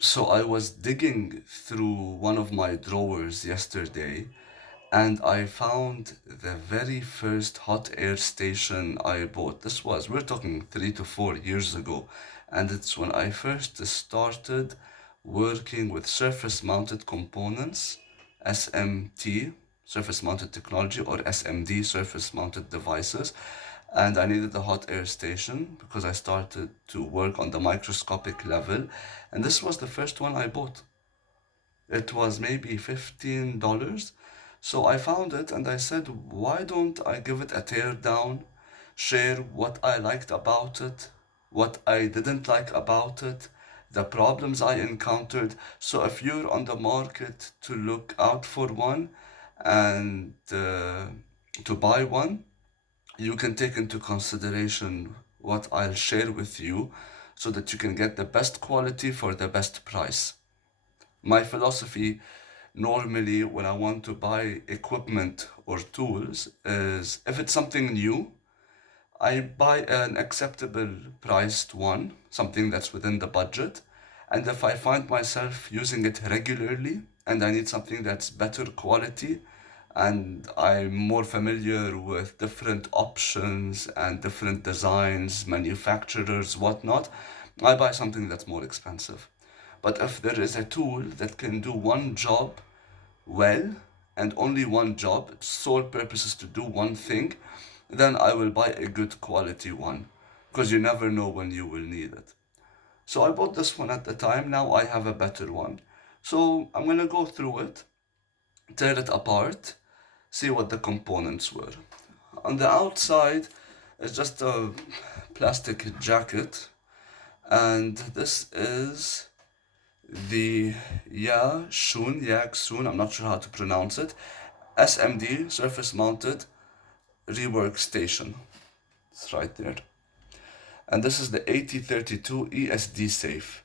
So I was digging through one of my drawers yesterday and I found the very first hot air station I bought. We're talking 3 to 4 years ago, and it's when I first started working with surface mounted components, SMT, surface mounted technology, or SMD, surface mounted devices. And I needed a hot air station because I started to work on the microscopic level, and this was the first one I bought. It was maybe $15. So I found it and I said, why don't I give it a tear down, share what I liked about it, what I didn't like about it, the problems I encountered. So if you're on the market to look out for one and to buy one, you can take into consideration what I'll share with you so that you can get the best quality for the best price. My philosophy normally when I want to buy equipment or tools is if it's something new, I buy an acceptable priced one, something that's within the budget. And if I find myself using it regularly and I need something that's better quality and I'm more familiar with different options and different designs, manufacturers, whatnot, I buy something that's more expensive. But if there is a tool that can do one job well and only one job, its sole purpose is to do one thing, then I will buy a good quality one because you never know when you will need it. So I bought this one at the time, now I have a better one. So I'm gonna go through it, tear it apart, see what the components were. On the outside is just a plastic jacket, and this is the Yaksun, I'm not sure how to pronounce it, SMD, surface mounted rework station. It's right there. And this is the 8032 ESD safe.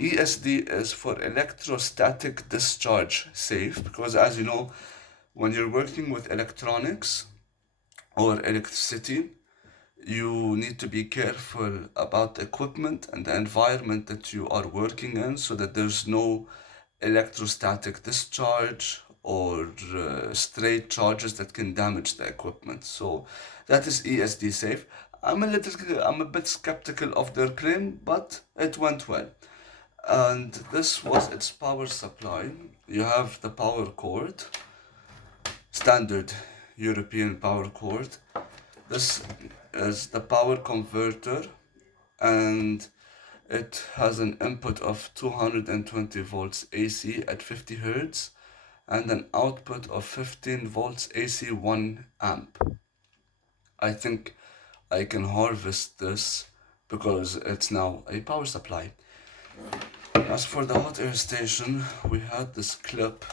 ESD is for electrostatic discharge safe because, as you know, when you're working with electronics or electricity, you need to be careful about the equipment and the environment that you are working in so that there's no electrostatic discharge or straight charges that can damage the equipment. So that is ESD safe. I'm a bit skeptical of their claim, but it went well. And this was its power supply. You have the power cord, standard European power cord. This is the power converter, and it has an input of 220 volts AC at 50 hertz and an output of 15 volts AC 1 amp. I think I can harvest this because it's now a power supply. As for the hot air station, we had this clip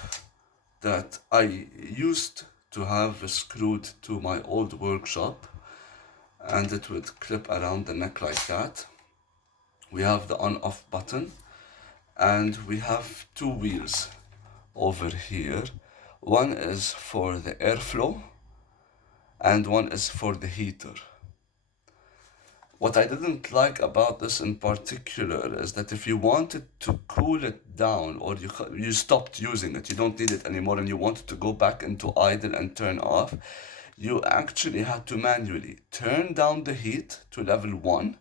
that I used to have screwed to my old workshop, and it would clip around the neck like that. We have the on off button, and we have two wheels over here. One is for the airflow and one is for the heater. What I didn't like about this in particular is that if you wanted to cool it down or you stopped using it, you don't need it anymore and you wanted to go back into idle and turn off, you actually had to manually turn down the heat to level 1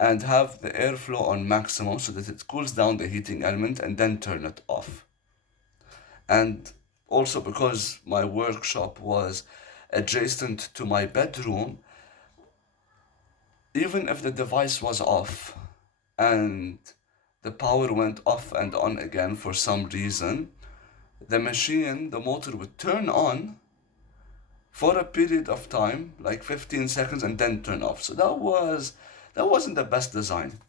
and have the airflow on maximum so that it cools down the heating element and then turn it off. And also because my workshop was adjacent to my bedroom, even if the device was off and the power went off and on again for some reason, the motor would turn on for a period of time, like 15 seconds, and then turn off. So that wasn't the best design.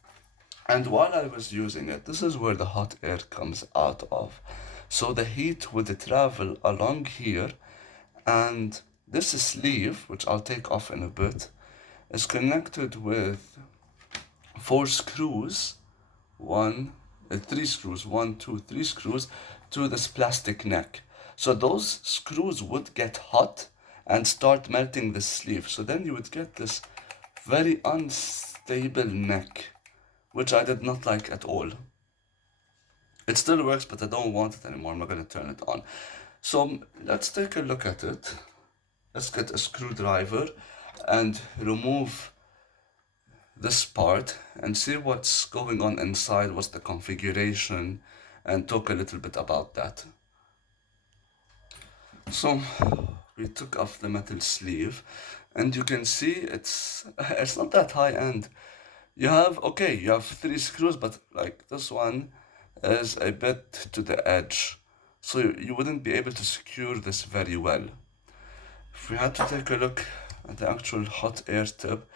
And while I was using it, this is where the hot air comes out of. So the heat would travel along here, and this sleeve, which I'll take off in a bit, is connected with four screws, three screws, one, two, three screws to this plastic neck. So those screws would get hot and start melting the sleeve. So then you would get this very unstable neck, which I did not like at all. It still works, but I don't want it anymore. I'm not going to turn it on. So let's take a look at it. Let's get a screwdriver and remove this part and see what's going on inside, what's the configuration, and talk a little bit about that. So we took off the metal sleeve, and you can see it's not that high end. You have 3 screws, but like this one is a bit to the edge, so you wouldn't be able to secure this very well. If we had to take a look at the actual hot air tip,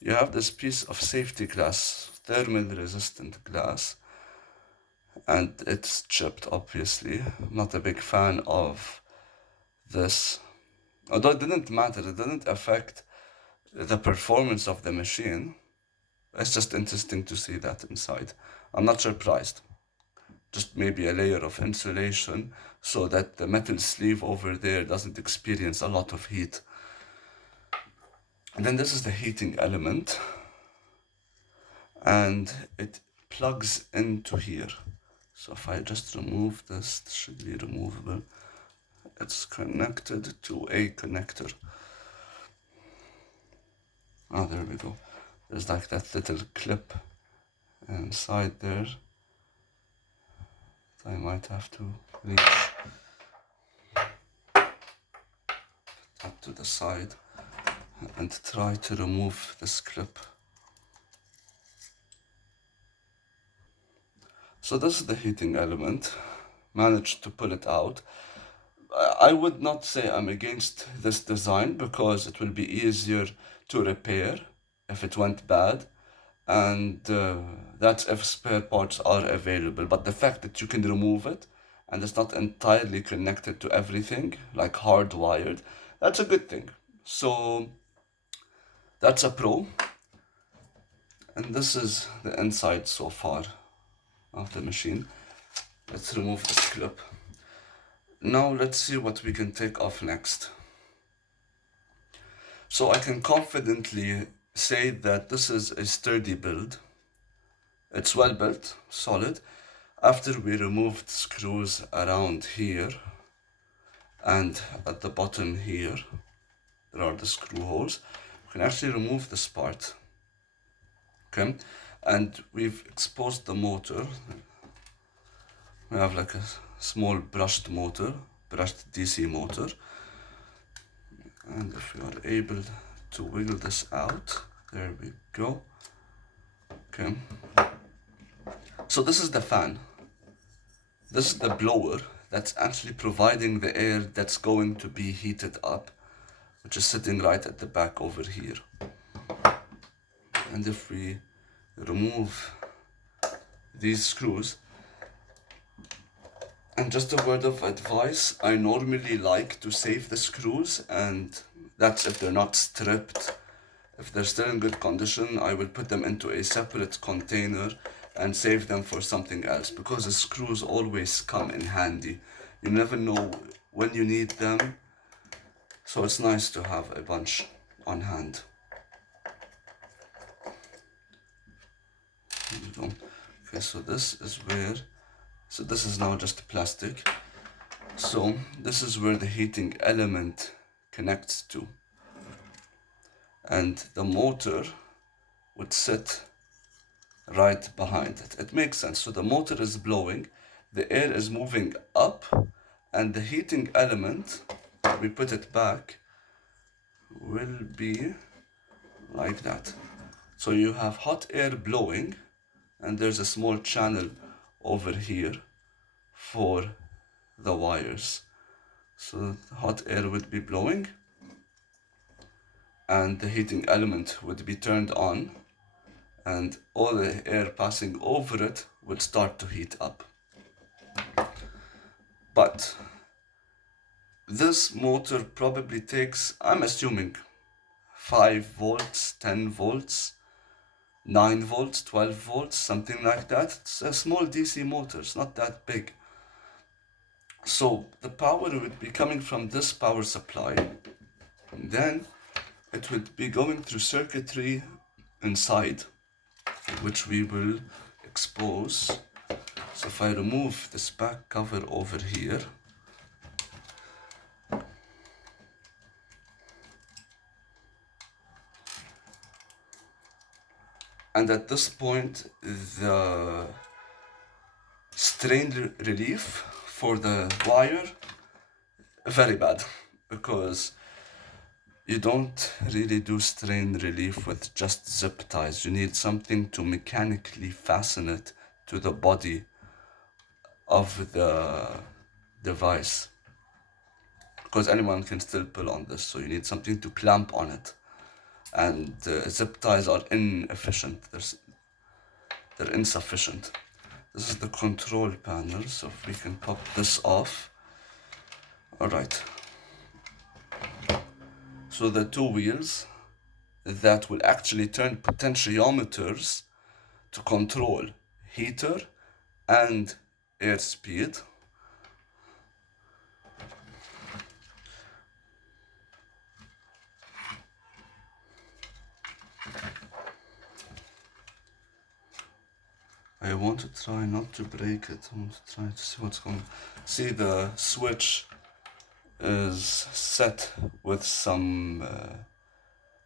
you have this piece of safety glass, thermal resistant glass, and it's chipped, obviously. I'm not a big fan of this, although it didn't matter, it didn't affect the performance of the machine. It's just interesting to see that inside. I'm not surprised. Just maybe a layer of insulation so that the metal sleeve over there doesn't experience a lot of heat. And then this is the heating element, and it plugs into here. So if I just remove this, this should be removable. It's connected to a connector. Oh, there we go. There's like that little clip inside there. I might have to reach that to the side and try to remove this clip. So this is the heating element. Managed to pull it out. I would not say I'm against this design because it will be easier to repair if it went bad, and that's if spare parts are available. But the fact that you can remove it and it's not entirely connected to everything, like hardwired, that's a good thing. So that's a pro. And this is the inside so far of the machine. Let's remove this clip. Now let's see what we can take off next. So I can confidently say that this is a sturdy build. It's well built, solid. After we removed screws around here and at the bottom here, there are the screw holes. We can actually remove this part. Okay, and we've exposed the motor. We have like a small brushed DC motor. And if we are able to wiggle this out, there we go. Okay. So this is the fan. This is the blower that's actually providing the air that's going to be heated up, which is sitting right at the back over here. And if we remove these screws, and just a word of advice, I normally like to save the screws, and that's if they're not stripped. If they're still in good condition, I will put them into a separate container and save them for something else, because the screws always come in handy. You never know when you need them, so it's nice to have a bunch on hand. There we go. Okay, so this is now just plastic. So this is where the heating element connects to. And the motor would sit right behind it. It makes sense. So the motor is blowing, the air is moving up, and the heating element, we put it back, will be like that. So you have hot air blowing, and there's a small channel over here for the wires. So hot air would be blowing and the heating element would be turned on, and all the air passing over it would start to heat up. But this motor probably takes, I'm assuming, 5 volts, 10 volts, 9 volts, 12 volts, something like that. It's a small DC motor, it's not that big. So the power would be coming from this power supply, and then it would be going through circuitry inside, which we will expose. So if I remove this back cover over here, and at this point the strain relief for the wire very bad, because you don't really do strain relief with just zip ties. You need something to mechanically fasten it to the body of the device, because anyone can still pull on this, so you need something to clamp on it, and zip ties are inefficient. They're insufficient. This is the control panel, so if we can pop this off. All right. So the two wheels that will actually turn potentiometers to control heater and airspeed. I want to try not to break it. I want to try to see what's going on. See, the switch is set with some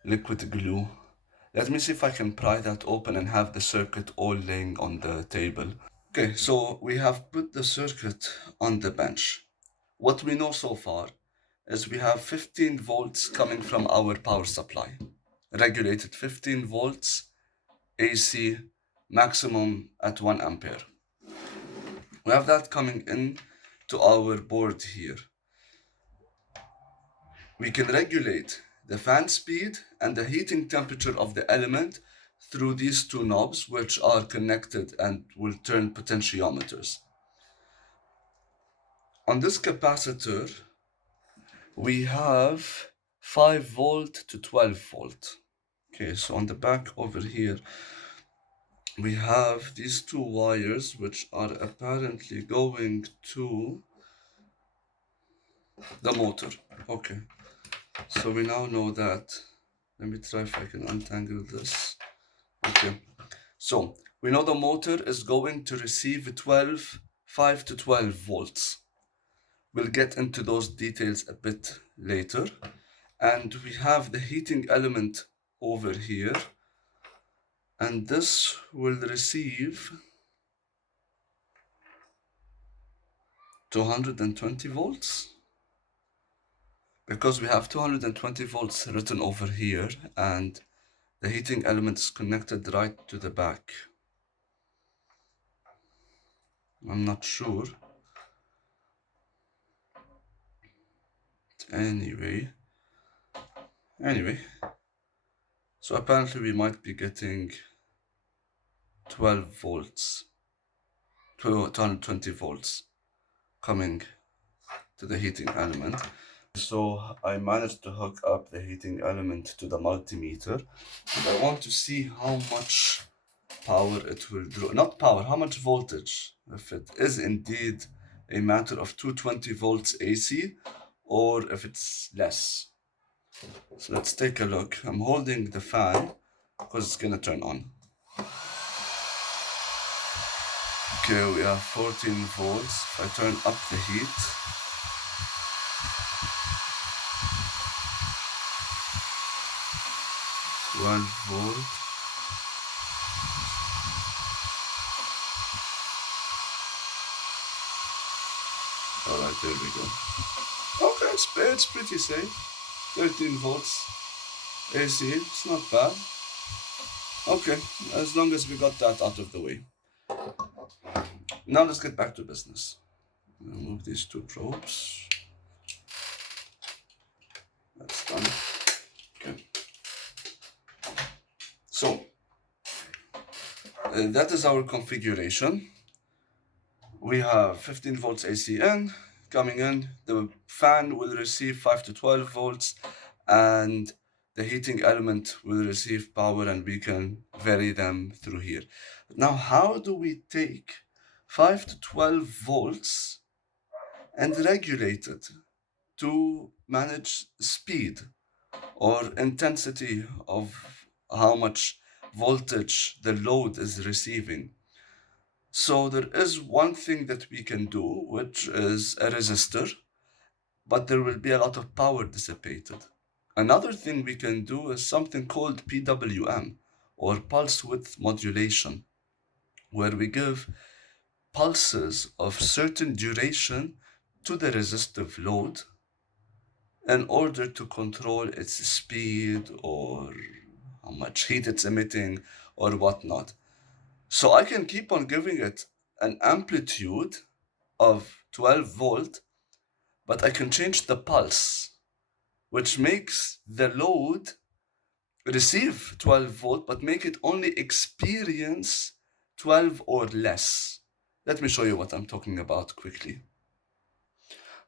liquid glue. Let me see if I can pry that open and have the circuit all laying on the table. Okay, so we have put the circuit on the bench. What we know so far is we have 15 volts coming from our power supply. Regulated 15 volts AC, maximum at 1 ampere. We have that coming in to our board here. We can regulate the fan speed and the heating temperature of the element through these two knobs, which are connected and will turn potentiometers. On this capacitor, we have 5 volt to 12 volt. Okay, so on the back over here, we have these two wires, which are apparently going to the motor. Okay, so we now know that. Let me try if I can untangle this. Okay, so we know the motor is going to receive 5 to 12 volts. We'll get into those details a bit later. And we have the heating element over here, and this will receive 220 volts, because we have 220 volts written over here, and the heating element is connected right to the back. I'm not sure. Anyway, so apparently we might be getting 12 volts, 220 volts coming to the heating element. So I managed to hook up the heating element to the multimeter, and I want to see how much power it will draw. Not power, how much voltage, if it is indeed a matter of 220 volts AC or if it's less. So let's take a look. I'm holding the fan because it's gonna turn on. Okay, we have 14 volts. If I turn up the heat, volt. Alright, there we go. Okay, it's pretty safe. 13 volts AC, it's not bad. Okay, as long as we got that out of the way. Now let's get back to business. Remove these two probes. That's done. Okay. So, that is our configuration. We have 15 volts AC in, coming in. The fan will receive 5 to 12 volts, and the heating element will receive power, and we can vary them through here. Now, how do we take 5 to 12 volts and regulate it to manage speed or intensity of how much voltage the load is receiving? So there is one thing that we can do, which is a resistor, but there will be a lot of power dissipated. Another thing we can do is something called PWM, or pulse width modulation, where we give pulses of certain duration to the resistive load in order to control its speed or how much heat it's emitting or whatnot. So I can keep on giving it an amplitude of 12 volt, but I can change the pulse, which makes the load receive 12 volt, but make it only experience 12 or less. Let me show you what I'm talking about quickly.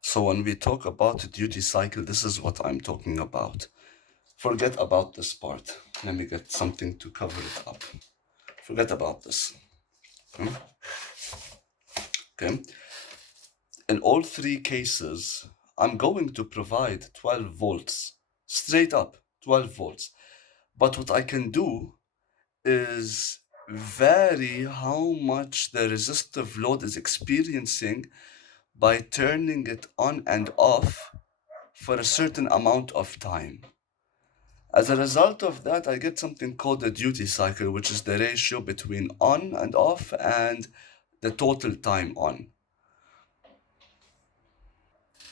So when we talk about duty cycle, this is what I'm talking about. Forget about this part. Let me get something to cover it up. Forget about this. Okay. In all three cases, I'm going to provide 12 volts, straight up 12 volts. But what I can do is vary how much the resistive load is experiencing by turning it on and off for a certain amount of time. As a result of that, I get something called the duty cycle, which is the ratio between on and off and the total time on.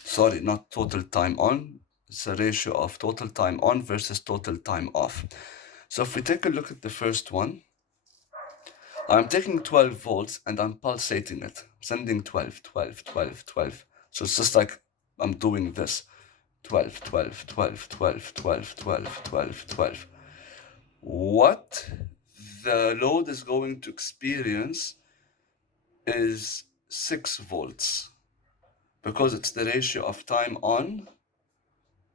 Sorry, not total time on. It's a ratio of total time on versus total time off. So if we take a look at the first one, I'm taking 12 volts and I'm pulsating it, sending 12, 12, 12, 12. So it's just like I'm doing this. 12, 12, 12, 12, 12, 12, 12, 12. What the load is going to experience is 6 volts because it's the ratio of time on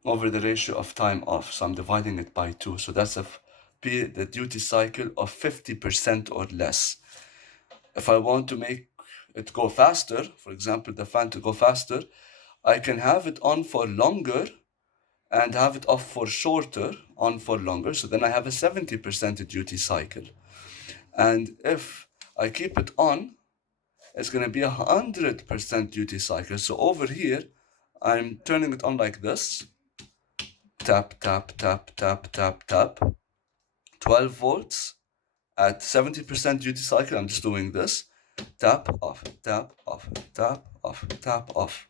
over the ratio of time off. So I'm dividing it by 2. So that's the duty cycle of 50% or less. If I want to make it go faster, for example, the fan to go faster, I can have it on for longer and have it off for shorter, on for longer. So then I have a 70% duty cycle. And if I keep it on, it's going to be 100% duty cycle. So over here, I'm turning it on like this. Tap, tap, tap, tap, tap, tap. 12 volts at 70% duty cycle. I'm just doing this. Tap, off, tap, off, tap, off, tap, off.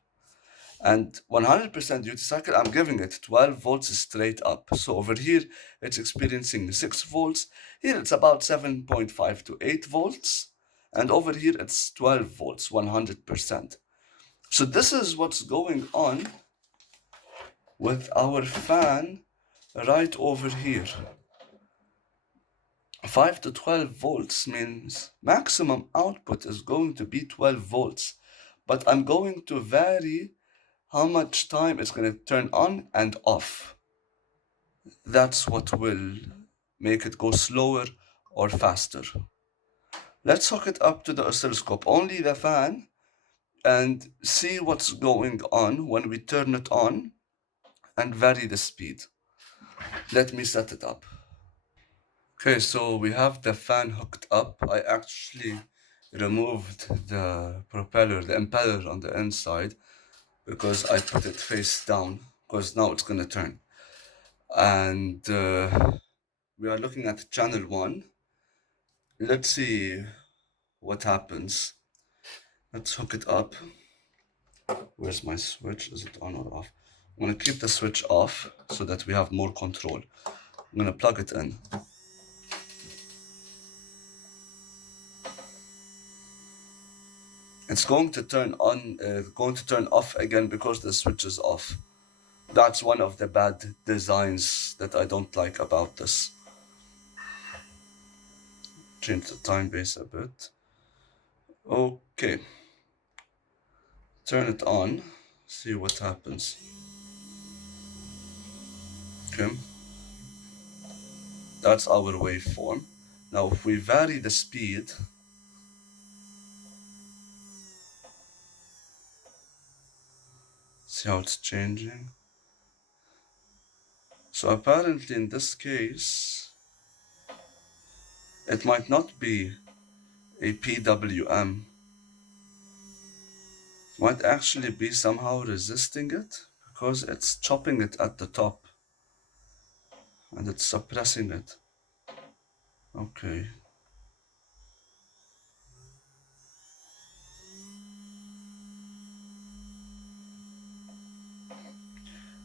And 100% duty cycle, I'm giving it 12 volts straight up. So over here, it's experiencing 6 volts. Here, it's about 7.5 to 8 volts. And over here, it's 12 volts, 100%. So this is what's going on with our fan right over here. 5 to 12 volts means maximum output is going to be 12 volts. But I'm going to vary how much time it's going to turn on and off. That's what will make it go slower or faster. Let's hook it up to the oscilloscope, only the fan, and see what's going on when we turn it on and vary the speed. Let me set it up. Okay, so we have the fan hooked up. I actually removed the propeller, the impeller on the inside because I put it face down because now it's going to turn. And we are looking at channel 1. Let's see what happens. Let's hook it up. Where's my switch? Is it on or off? I'm going to keep the switch off so that we have more control. I'm going to plug it in. It's going to turn on, going to turn off again because the switch is off. That's one of the bad designs that I don't like about this. Change the time base a bit. Okay. Turn it on. See what happens. Okay. That's our waveform. Now if we vary the speed, see how it's changing. So apparently in this case, it might not be a PWM might actually be somehow resisting it because it's chopping it at the top and it's suppressing it. Okay.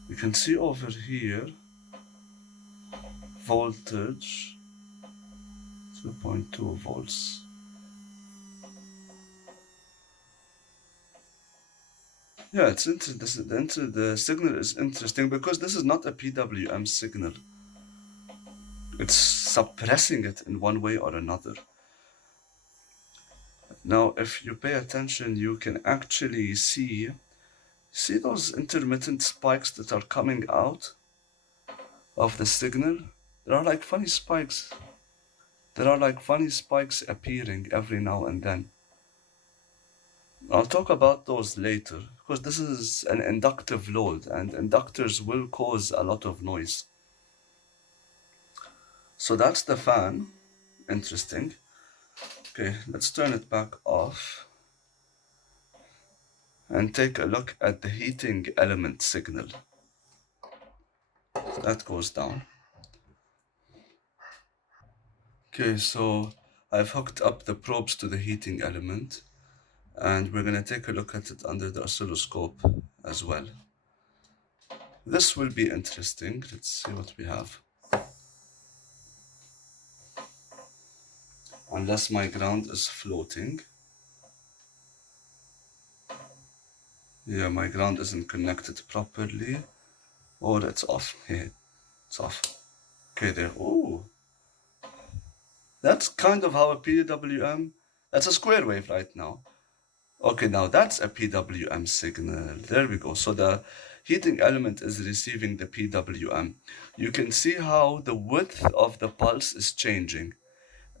You can see over here voltage 2.2 volts. Yeah, it's interesting. The signal is interesting because this is not a PWM signal. It's suppressing it in one way or another. Now, if you pay attention, you can actually see those intermittent spikes that are coming out of the signal? There are like funny spikes. There are like funny spikes appearing every now and then. I'll talk about those later because this is an inductive load and inductors will cause a lot of noise. So that's the fan. Interesting. Okay, let's turn it back off and take a look at the heating element signal. That goes down. Okay, so I've hooked up the probes to the heating element and we're going to take a look at it under the oscilloscope as well. This will be interesting. Let's see what we have. Unless my ground is floating. Yeah, my ground isn't connected properly. Or it's off. Yeah, it's off. Okay, there. Oh, that's kind of how a PWM. That's a square wave right now. Okay, now that's a PWM signal. There we go. So the heating element is receiving the PWM. You can see how the width of the pulse is changing.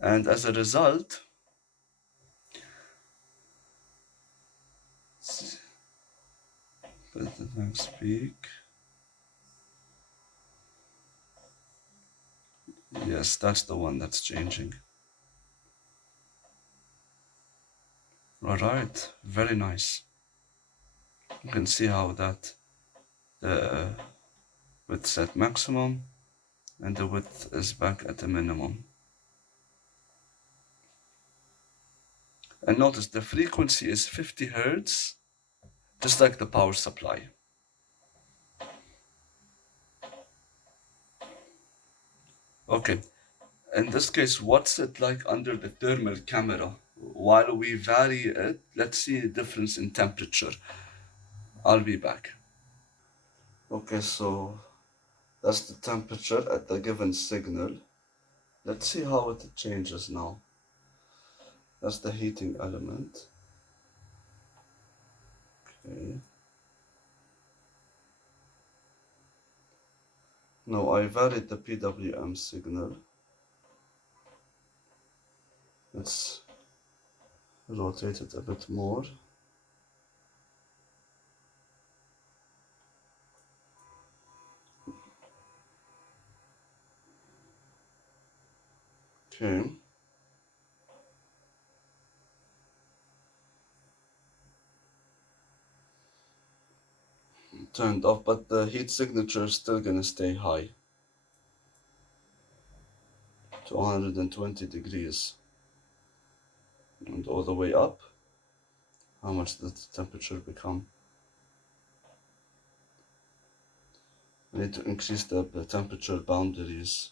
And as a result, let the next peak. Yes, that's the one that's changing. All right, very nice. You can see how that the width's at maximum and the width is back at the minimum. And notice the frequency is 50 Hertz, just like the power supply. Okay, in this case, what's it like under the thermal camera? While we vary it, let's see a difference in temperature. I'll be back. Okay, so that's the temperature at the given signal. Let's see how it changes now. That's the heating element. Okay. Now I varied the PWM signal. Let's rotate it a bit more. Okay. Turned off, but the heat signature is still gonna stay high. 220 degrees. And all the way up. How much did the temperature become? I need to increase the temperature boundaries.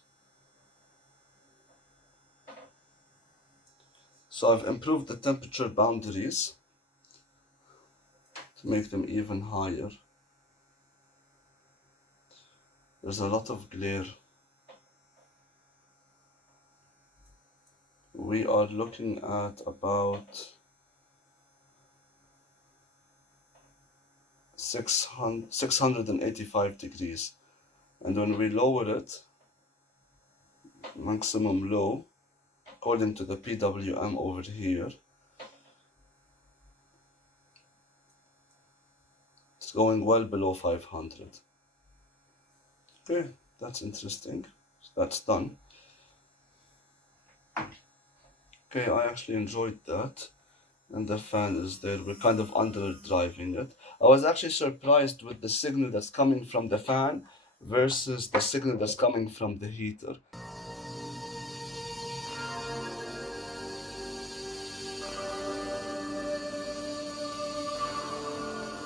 So I've improved the temperature boundaries to make them even higher. There's a lot of glare. We are looking at about 685 degrees. And when we lower it, maximum low, according to the PWM over here, it's going well below 500. Okay, that's interesting. So that's done. Okay, I actually enjoyed that. And the fan is there. We're kind of under driving it. I was actually surprised with the signal that's coming from the fan versus the signal that's coming from the heater.